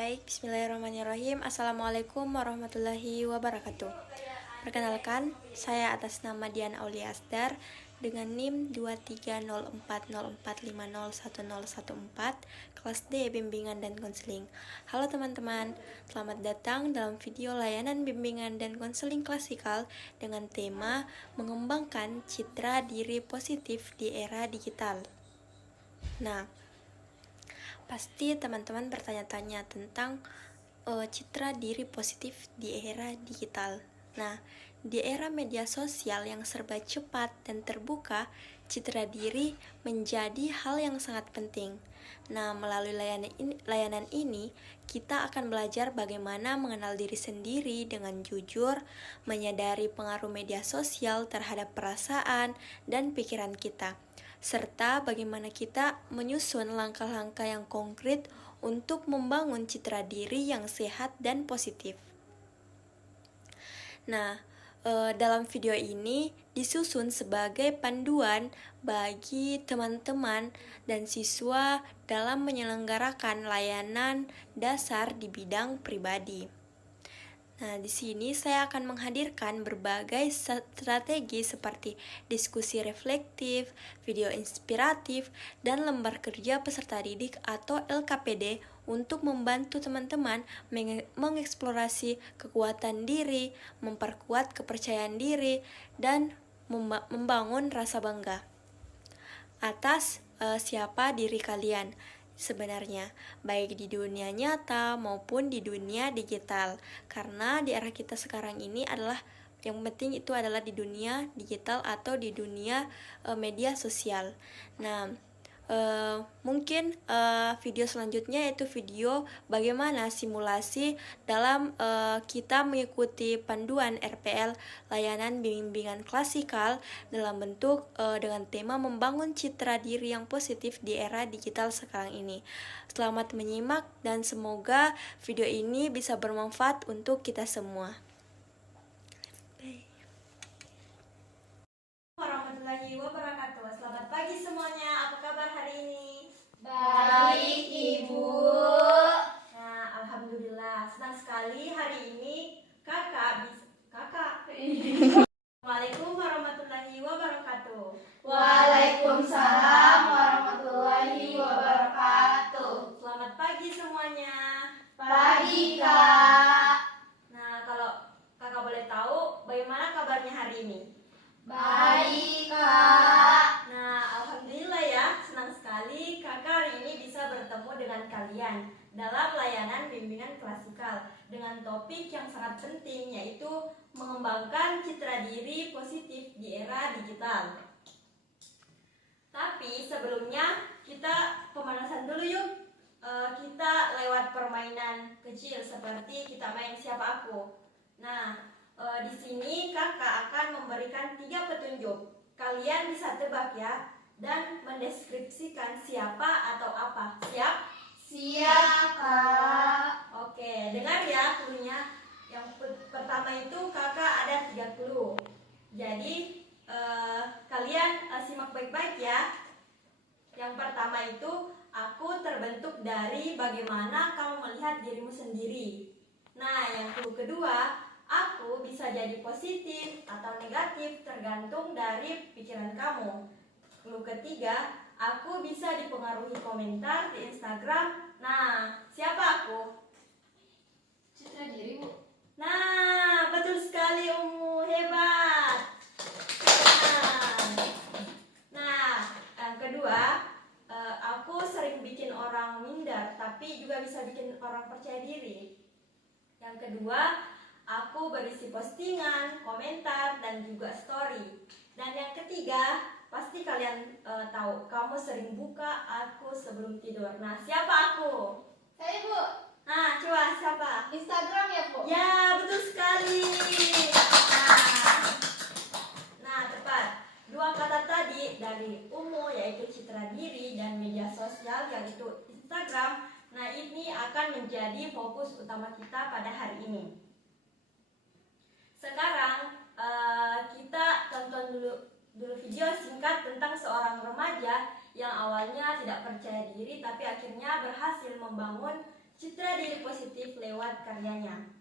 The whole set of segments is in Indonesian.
Baik, bismillahirrahmanirrahim. Assalamualaikum warahmatullahi wabarakatuh. Perkenalkan, saya atas nama Dian Aulia Asdar dengan NIM 230404501014, kelas D Bimbingan dan Konseling. Halo teman-teman, selamat datang dalam video layanan bimbingan dan konseling klasikal dengan tema mengembangkan citra diri positif di era digital. Nah, pasti teman-teman bertanya-tanya tentang citra diri positif di era digital. Nah, di era media sosial yang serba cepat dan terbuka, citra diri menjadi hal yang sangat penting. Nah, melalui layanan ini, kita akan belajar bagaimana mengenal diri sendiri dengan jujur, menyadari pengaruh media sosial terhadap perasaan dan pikiran kita, serta bagaimana kita menyusun langkah-langkah yang konkret untuk membangun citra diri yang sehat dan positif. Nah, dalam video ini disusun sebagai panduan bagi teman-teman dan siswa dalam menyelenggarakan layanan dasar di bidang pribadi. Nah, di sini saya akan menghadirkan berbagai strategi seperti diskusi reflektif, video inspiratif, dan lembar kerja peserta didik atau LKPD untuk membantu teman-teman mengeksplorasi kekuatan diri, memperkuat kepercayaan diri, dan membangun rasa bangga atas siapa diri kalian sebenarnya, baik di dunia nyata maupun di dunia digital. Karena di era kita sekarang ini adalah yang penting itu adalah di dunia digital atau di dunia media sosial. Nah, mungkin video selanjutnya yaitu video bagaimana simulasi dalam kita mengikuti panduan RPL layanan bimbingan klasikal dalam bentuk dengan tema membangun citra diri yang positif di era digital sekarang ini. Selamat menyimak dan semoga video ini bisa bermanfaat untuk kita semua. Warahmatullahi wabarakatuh. Selamat pagi semuanya. Apa kabar hari ini? Baik, Ibu. Nah, alhamdulillah. Senang sekali hari ini kakak. Assalamualaikum warahmatullahi wabarakatuh. Waalaikumsalam warahmatullahi wabarakatuh. Selamat pagi semuanya. Pagi, Kak. Nah, kalau kakak boleh tahu bagaimana kabarnya hari ini? Baik, Kak. Nah, alhamdulillah ya, senang sekali kakak hari ini bisa bertemu dengan kalian dalam layanan bimbingan klasikal dengan topik yang sangat penting, yaitu mengembangkan citra diri positif di era digital. Tapi sebelumnya kita pemanasan dulu yuk. Kita lewat permainan kecil seperti kita main siapa aku. Nah, di sini kakak akan memberikan 3 petunjuk. Kalian bisa tebak ya dan mendeskripsikan siapa atau apa. Siap? Siap, Kak. Oke, dengar ya cluenya. Yang pertama itu kakak ada 3 clue. Jadi kalian simak baik-baik ya. Yang pertama itu, aku terbentuk dari bagaimana kamu melihat dirimu sendiri. Nah, yang clue kedua, aku bisa jadi positif atau negatif tergantung dari pikiran kamu. Clue ketiga, aku bisa dipengaruhi komentar di Instagram. Nah, siapa aku? Citra diri, Bu. Nah, betul sekali Umu, hebat. Nah, yang kedua, aku sering bikin orang minder, tapi juga bisa bikin orang percaya diri. Yang kedua, aku berisi postingan, komentar, dan juga story. Dan yang ketiga, pasti kalian tahu, kamu sering buka aku sebelum tidur. Nah, siapa aku? Saya, Bu. Nah, coba siapa? Instagram ya, Bu? Ya, betul sekali. Nah, tepat. 2 kata tadi dari Umu yaitu citra diri dan media sosial yaitu Instagram. Nah, ini akan menjadi fokus utama kita pada hari ini. Sekarang kita tonton dulu video singkat tentang seorang remaja yang awalnya tidak percaya diri tapi akhirnya berhasil membangun citra diri positif lewat karyanya.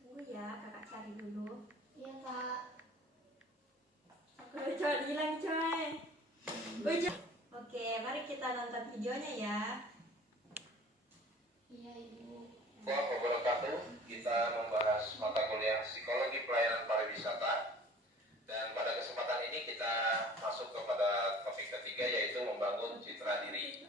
Tunggu ya, kakak cari dulu. Iya kak. Coba hilang coy. Oke, mari kita nonton videonya ya. Iya ibu. Assalamualaikum warahmatullahi wabarakatuh. Kita membahas mata kuliah Psikologi Pelayanan Pariwisata. Dan pada kesempatan ini kita masuk kepada topik ketiga, yaitu membangun citra diri.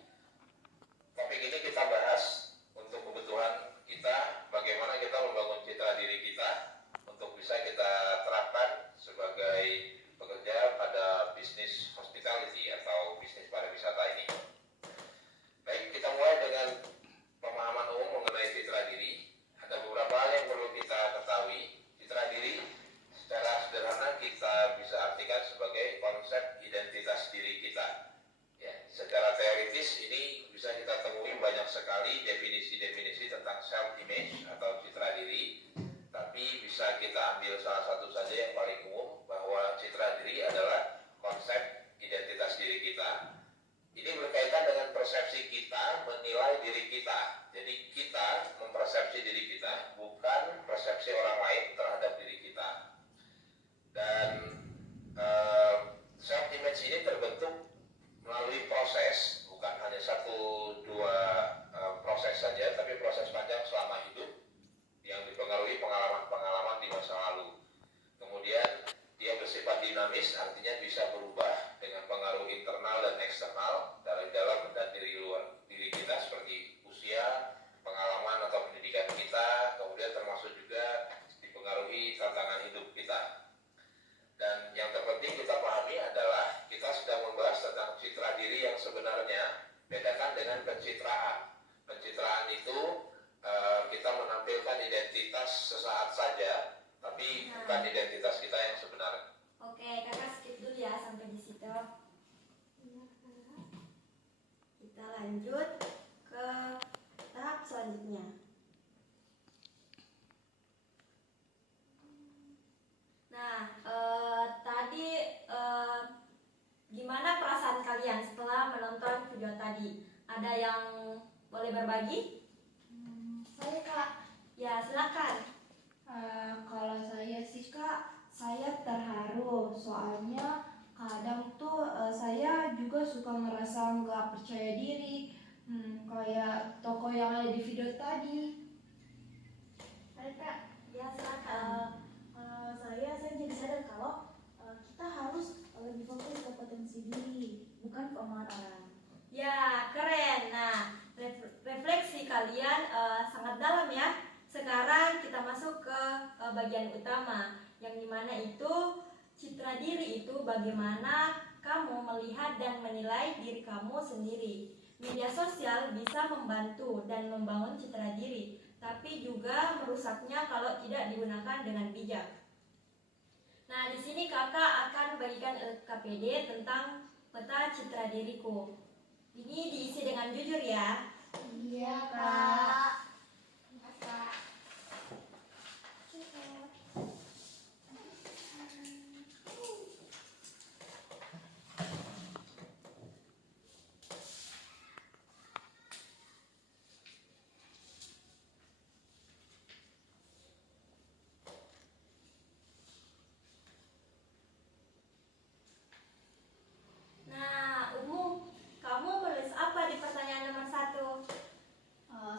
Topik ini kita bahas untuk kebutuhan kita, bagaimana kita membangun citra diri kita untuk bisa kita terapkan sebagai pekerja pada bisnis hospitality atau bisnis pariwisata ini. Baik, kita mulai dengan pemahaman umum mengenai citra diri. Ada beberapa hal yang perlu kita ketahui. Citra diri secara sederhana kita bisa artikan sebagai konsep identitas diri kita. Ya, secara teoritis ini bisa kita temui banyak sekali definisi-definisi tentang self image atau citra diri. Tapi bisa kita ambil salah satu saja yang paling umum, bahwa citra diri adalah konsep identitas diri kita. Ini berkaitan dengan persepsi kita menilai diri kita. Jadi kita mempersepsi diri kita, bukan persepsi orang lain terhadap diri kita. Dan self image ini terbentuk melalui proses, bukan hanya satu dua proses saja, tapi proses panjang selama hidup yang dipengaruhi pengalaman-pengalaman di masa lalu. Kemudian dia bersifat dinamis, artinya bisa berubah dengan pengaruh internal dan eksternal dari dalam dan dari luar diri kita, seperti usia, pengalaman atau pendidikan kita, kemudian termasuk juga dipengaruhi tantangan hidup kita. Dan yang terpenting kita pahami adalah kita sedang membahas tentang citra diri yang sebenarnya. Bedakan dengan pencitraan. Pencitraan itu kita menampilkan identitas sesaat saja, tapi bukan identitas kita yang sebenarnya. Oke, kakak skip dulu ya sampai di situ. Kita lanjut ke tahap selanjutnya. Nah, tadi gimana perasaan kalian setelah menonton video tadi? Ada yang boleh berbagi? Saya kak. Ya, silakan. Kalau saya sih kak, saya terharu. Soalnya kadang tuh saya juga suka merasa nggak percaya diri. Kayak toko yang ada di video tadi. Ada kak. Ya, silakan. Saya jadi sadar kalau kita harus lebih fokus ke potensi diri, bukan ke omongan orang. Ya, keren. Nah, refleksi kalian sangat dalam ya. Sekarang kita masuk ke bagian utama, yang dimana itu citra diri itu bagaimana kamu melihat dan menilai diri kamu sendiri. Media sosial bisa membantu dan membangun citra diri, tapi juga merusaknya kalau tidak digunakan dengan bijak. Nah, di sini kakak akan bagikan LKPD tentang peta citra diriku. Ini diisi dengan jujur ya. Iya kak. Kak. Nah, kamu menulis apa di pertanyaan nomor 1?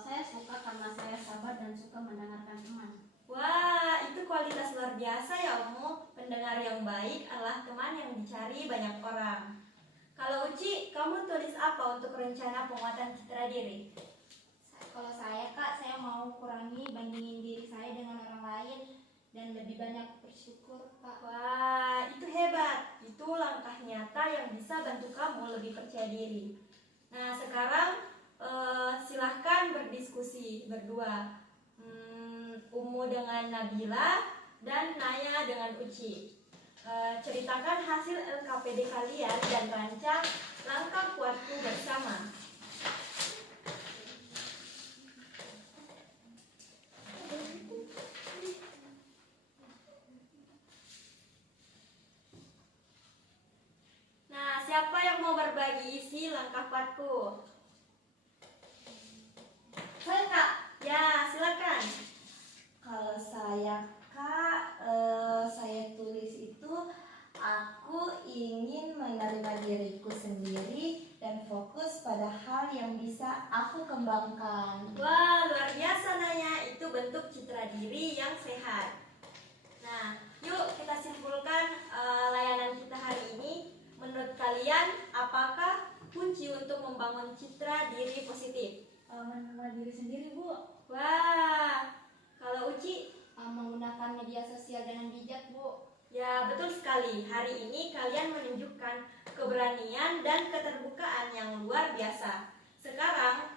Saya suka karena saya sabar dan suka mendengarkan teman. Wah, itu kualitas luar biasa ya Umu. Pendengar yang baik adalah teman yang dicari banyak orang. Kalau Uci, kamu tulis apa untuk rencana penguatan citra diri? Kalau saya kak, saya mau kurangi bandingin diri saya dengan orang lain dan lebih banyak bersyukur kak. Wah, itu hebat. Itu langkah nyata yang bisa bantu kamu lebih percaya diri. Nah, sekarang silahkan berdiskusi berdua. Umu dengan Nabila dan Naya dengan Uci. Ceritakan hasil LKPD kalian dan rancang langkah kuatku bersama. diisi lengkapku. Saya Kak, Ya, silakan. kalau saya Kak, saya tulis itu aku ingin menerima diriku sendiri dan fokus pada hal yang bisa aku kembangkan. Wah, luar biasa Naya. Itu bentuk citra diri yang sehat. Nah, yuk kita simpulkan layanan kita hari ini. Menurut kalian, apakah kunci untuk membangun citra diri positif? Menerima diri sendiri, Bu. Wah, kalau Uci? Menggunakan media sosial dengan bijak, Bu. Ya, betul sekali. Hari ini kalian menunjukkan keberanian dan keterbukaan yang luar biasa. Sekarang,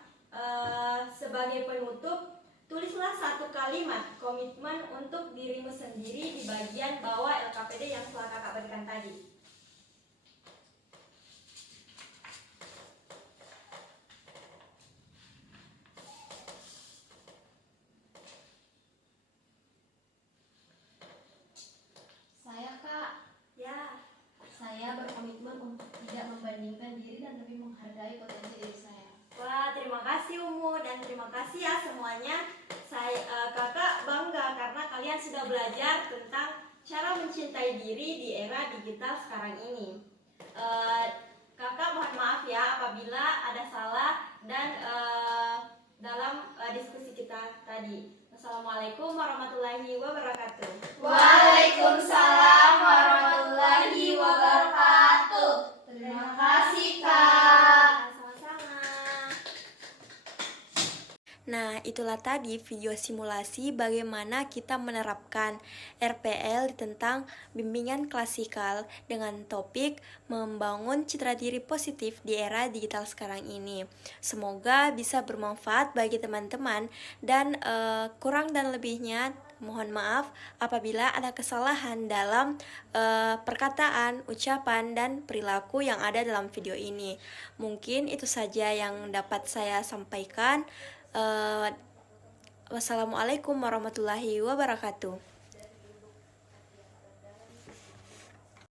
sebagai penutup, tulislah satu kalimat komitmen untuk dirimu sendiri di bagian bawah LKPD yang telah kakak berikan tadi. Saya Kak, Ya, saya berkomitmen untuk tidak membandingkan diri dan lebih menghargai potensi diri saya. wah, terima kasih Umu dan terima kasih ya semuanya. Kakak bangga karena kalian sudah belajar tentang cara mencintai diri di era digital sekarang ini. Kakak mohon maaf ya apabila ada salah dan dalam diskusi kita tadi. Wassalamualaikum warahmatullahi wabarakatuh. Waalaikumsalam warahmatullahi wabarakatuh. Terima kasih, Kak. Sama-sama. Nah, itulah tadi video simulasi bagaimana kita menerapkan RPL tentang bimbingan klasikal dengan topik membangun citra diri positif di era digital sekarang ini. Semoga bisa bermanfaat bagi teman-teman dan kurang dan lebihnya mohon maaf apabila ada kesalahan dalam perkataan, ucapan, dan perilaku yang ada dalam video ini. Mungkin itu saja yang dapat saya sampaikan. Wassalamualaikum warahmatullahi wabarakatuh.